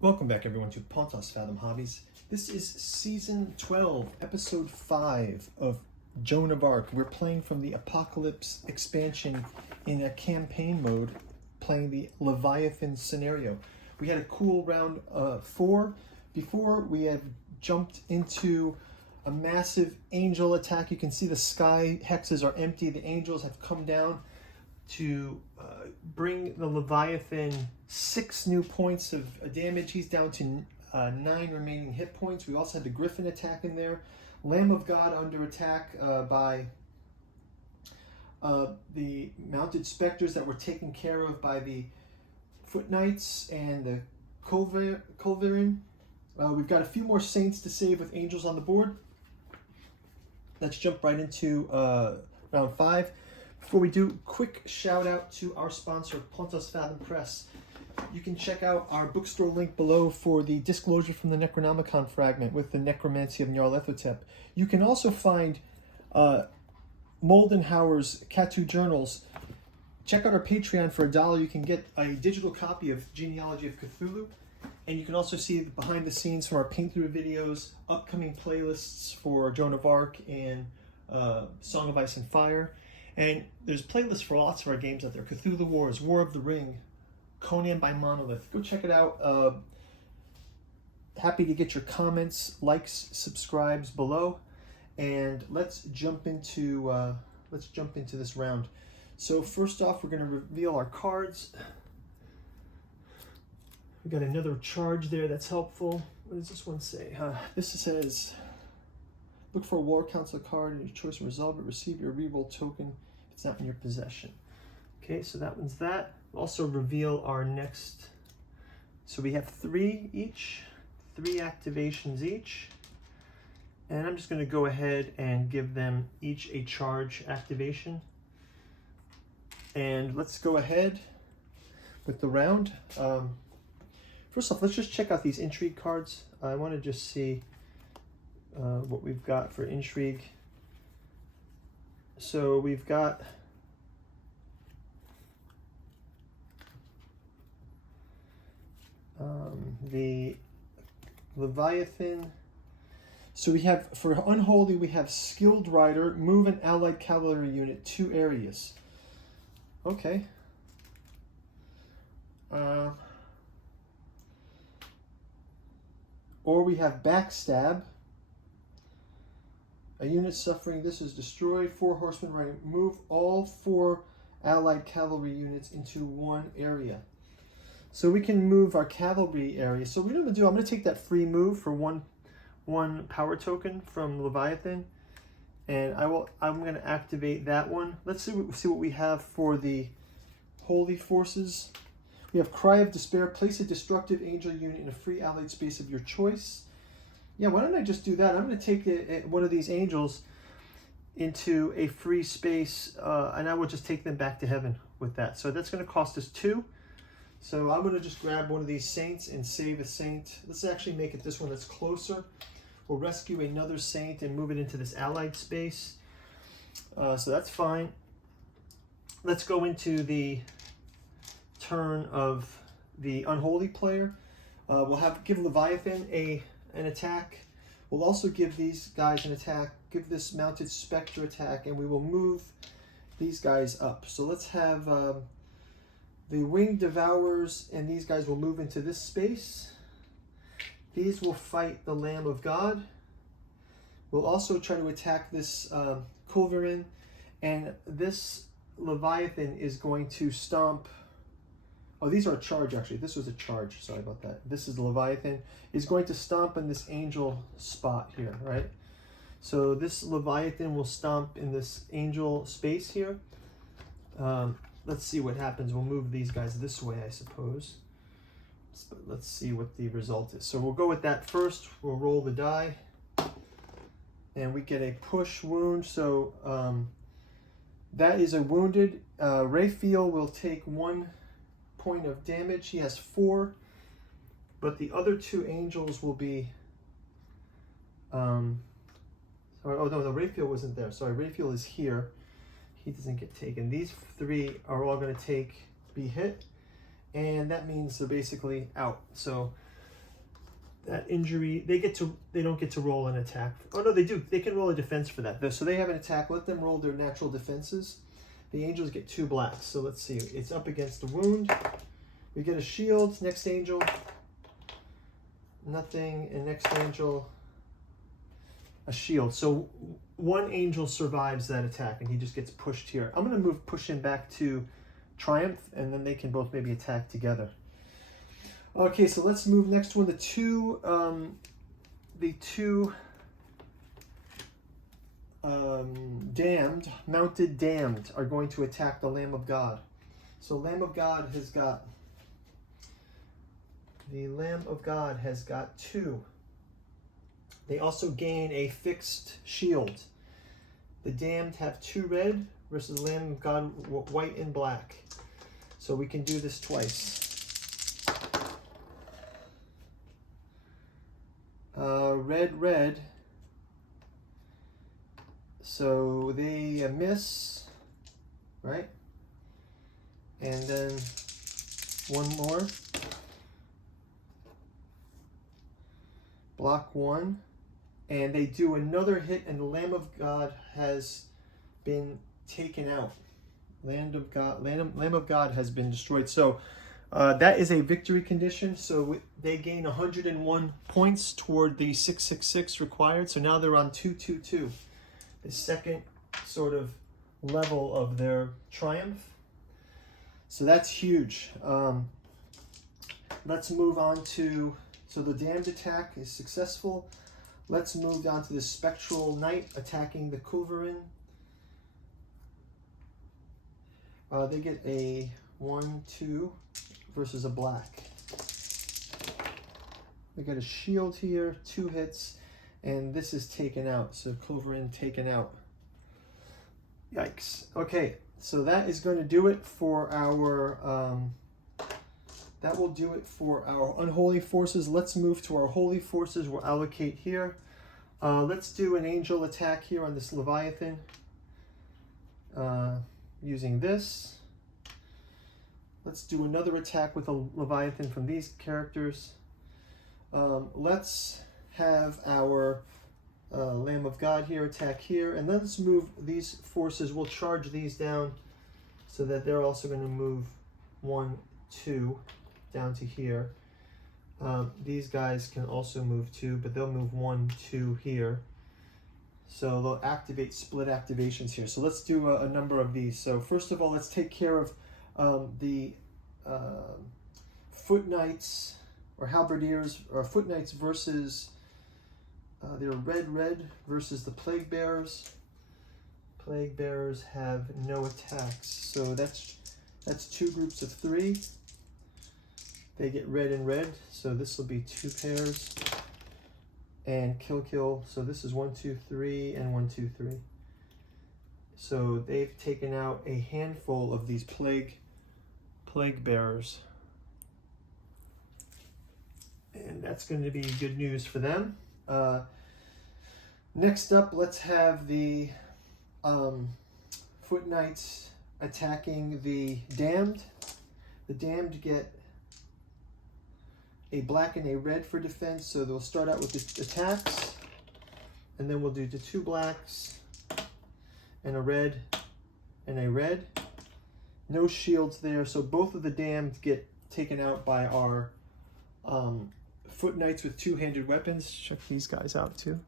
Welcome back everyone to Pontos Fathom Hobbies. This is Season 12, Episode 5 of Joan of Arc. We're playing from the Apocalypse expansion in a campaign mode, playing the Leviathan scenario. We had a cool round 4. Before we have jumped into a massive angel attack. You can see the sky hexes are empty. The angels have come down to bring the Leviathan 6 new points of damage. He's down to 9 remaining hit points. We also had the Griffin attack in there. Lamb of God under attack by the mounted specters that were taken care of by the Foot Knights and the Culverin. We've got a few more saints to save with angels on the board. Let's jump right into round 5. Before we do, quick shout out to our sponsor, Pontos Fathom Press. You can check out our bookstore link below for the Disclosure from the Necronomicon fragment with the Necromancy of Nyarlathotep. You can also find Moldenhauer's Catu Journals. Check out our Patreon for $1. You can get a digital copy of Genealogy of Cthulhu. And you can also see the behind the scenes from our paint through videos, upcoming playlists for Joan of Arc and Song of Ice and Fire. And there's playlists for lots of our games out there. Cthulhu Wars, War of the Ring, Conan by Monolith. Go check it out. Happy to get your comments, likes, subscribes below. And let's jump into this round. So first off, we're going to reveal our cards. We got another charge there that's helpful. What does this one say? This says, look for a War Council card and your choice and resolve it. Receive your reroll token if it's not in your possession. Okay, so that one's that. We'll also reveal our next. So we have 3 each, 3 activations each. And I'm just going to go ahead and give them each a charge activation. And let's go ahead with the round. First off, let's just check out these intrigue cards. I want to just see what we've got for intrigue. So we've got the Leviathan. So we have, for Unholy, we have Skilled Rider, move an allied cavalry unit 2 areas. Okay. Or we have Backstab. A unit suffering this is destroyed. 4 horsemen riding. Move all 4 allied cavalry units into 1 area. So we can move our cavalry area. So what I'm going to do, I'm going to take that free move for one power token from Leviathan, and I'm going to activate that one. Let's see what we have for the Holy Forces. We have Cry of Despair. Place a destructive angel unit in a free allied space of your choice. Yeah, why don't I just do that? I'm going to take one of these angels into a free space, and I will just take them back to heaven with that. So that's going to cost us 2. So I'm going to just grab one of these saints and save a saint. Let's actually make it this one that's closer. We'll rescue another saint and move it into this allied space. So that's fine. Let's go into the turn of the Unholy player. We'll give Leviathan an attack. We'll also give these guys an attack. Give this Mounted Spectre attack, and we will move these guys up. So let's have the Winged Devourers, and these guys will move into this space. These will fight the Lamb of God. We'll also try to attack this Culverin, and this Leviathan is going to stomp. Oh, these are a charge, actually. This was a charge. Sorry about that. This is the Leviathan. Is going to stomp in this angel spot here, right? So this Leviathan will stomp in this angel space here. Let's see what happens. We'll move these guys this way, I suppose. But let's see what the result is. So we'll go with that first. We'll roll the die. And we get a push wound. So that is a wounded. Raphael will take 1 point of damage. He has 4. But the other 2 angels will be... oh no, the Raphael wasn't there. Sorry, Raphael is here. He doesn't get taken. These 3 are all going to be hit. And that means they're basically out. So that injury. They don't get to roll an attack. Oh no, they do. They can roll a defense for that. So they have an attack. Let them roll their natural defenses. The angels get 2 blacks. So let's see. It's up against the wound. We get a shield. Next angel. Nothing. And next angel, a shield. So one angel survives that attack, and he just gets pushed here. I'm going to push him back to Triumph, and then they can both maybe attack together. Okay, so let's move next one. The two mounted damned are going to attack the Lamb of God. So Lamb of God has got 2. They also gain a fixed shield. The damned have 2 red versus the Lamb of God white and black. So we can do this twice. Red, red. So they miss, right? And then one more. Block 1. And they do another hit, and the Lamb of God has been taken out. Lamb of God has been destroyed. So that is a victory condition. So they gain 101 points toward the 666 required. So now they're on 222, the second sort of level of their triumph. So that's huge. Let's move on to, so the damned attack is successful. Let's move on to the spectral knight attacking the Culverin. They get a 1-2 versus a black. They got a shield here, 2 hits, and this is taken out. So Culverin taken out. Yikes. Okay, so that is going to do it for our. That will do it for our unholy forces. Let's move to our holy forces. We'll allocate here. Let's do an angel attack here on this Leviathan. Using this. Let's do another attack with a Leviathan from these characters. Let's have our Lamb of God here attack here. And let's move these forces. We'll charge these down so that they're also going to move 1, 2 down to here. These guys can also move 2, but they'll move 1, 2 here. So they'll activate split activations here. So let's do a number of these. So first of all, let's take care of the foot knights or halberdiers, or foot knights versus they're red versus the plague bearers. Plague bearers have no attacks. So that's 2 groups of 3. They get red and red. So this will be 2 pairs. And kill. So this is 1, 2, 3, and 1, 2, 3. So they've taken out a handful of these plague bearers. And that's going to be good news for them. Next up, let's have the foot knights attacking the damned. The damned get a black and a red for defense, so they'll start out with the attacks, and then we'll do the 2 blacks and a red and a red. No shields there, so both of the damned get taken out by our foot knights with 2-handed weapons. Check these guys out too.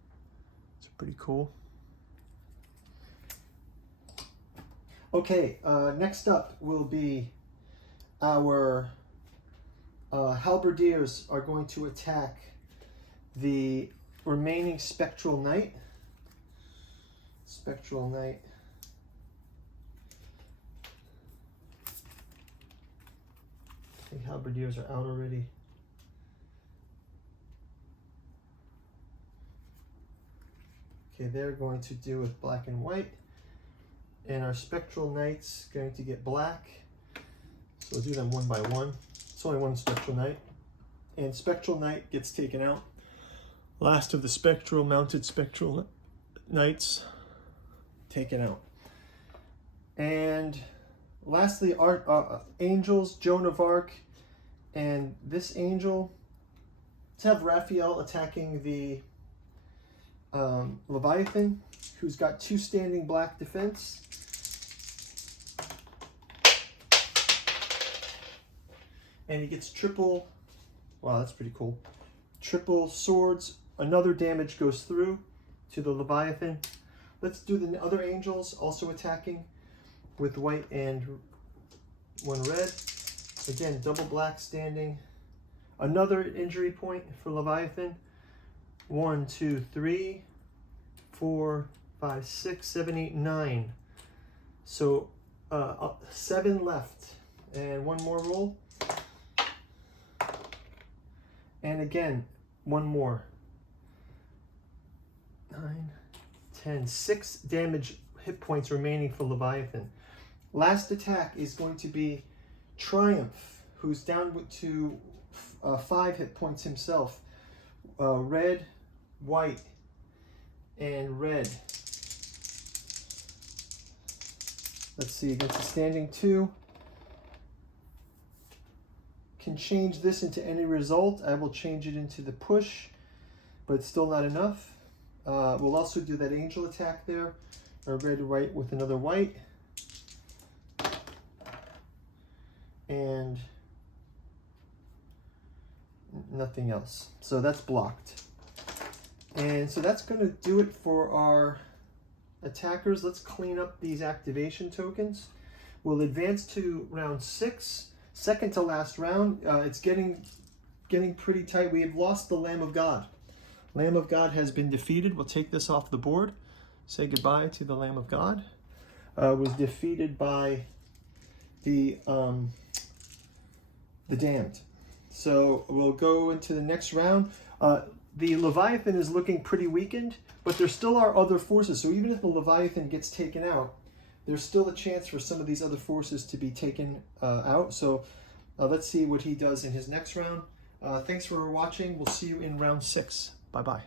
It's pretty cool. Okay, next up will be our halberdiers are going to attack the remaining spectral knight. Spectral knight. I think halberdiers are out already. Okay, they're going to do with black and white. And our spectral knight's going to get black. So we'll do them one by one. It's only one spectral knight. And spectral knight gets taken out. Last of the mounted spectral knights taken out. And lastly, our angels, Joan of Arc, and this angel Let's have Raphael attacking the Leviathan, who's got 2 standing black defense. And he gets triple, wow, that's pretty cool. Triple swords. Another damage goes through to the Leviathan. Let's do the other angels also attacking with white and 1 red. Again, double black standing. Another injury point for Leviathan. 1, 2, 3, 4, 5, 6, 7, 8, 9. So 7 left. And 1 more roll. And again, 1 more. 9, 10, 6 damage hit points remaining for Leviathan. Last attack is going to be Triumph, who's down to 5 hit points himself. Red, white, and red. Let's see, against a standing 2. Can change this into any result. I will change it into the push, but it's still not enough. We'll also do that angel attack there. A red, white with another white. And nothing else. So that's blocked. And so that's going to do it for our attackers. Let's clean up these activation tokens. We'll advance to round 6. Second to last round. It's getting pretty tight. We have lost the Lamb of God. Lamb of God has been defeated. We'll take this off the board. Say goodbye to the Lamb of God. Was defeated by the damned. So we'll go into the next round. The Leviathan is looking pretty weakened, but there still are other forces. So even if the Leviathan gets taken out, there's still a chance for some of these other forces to be taken out. So let's see what he does in his next round. Thanks for watching. We'll see you in round 6. Bye-bye.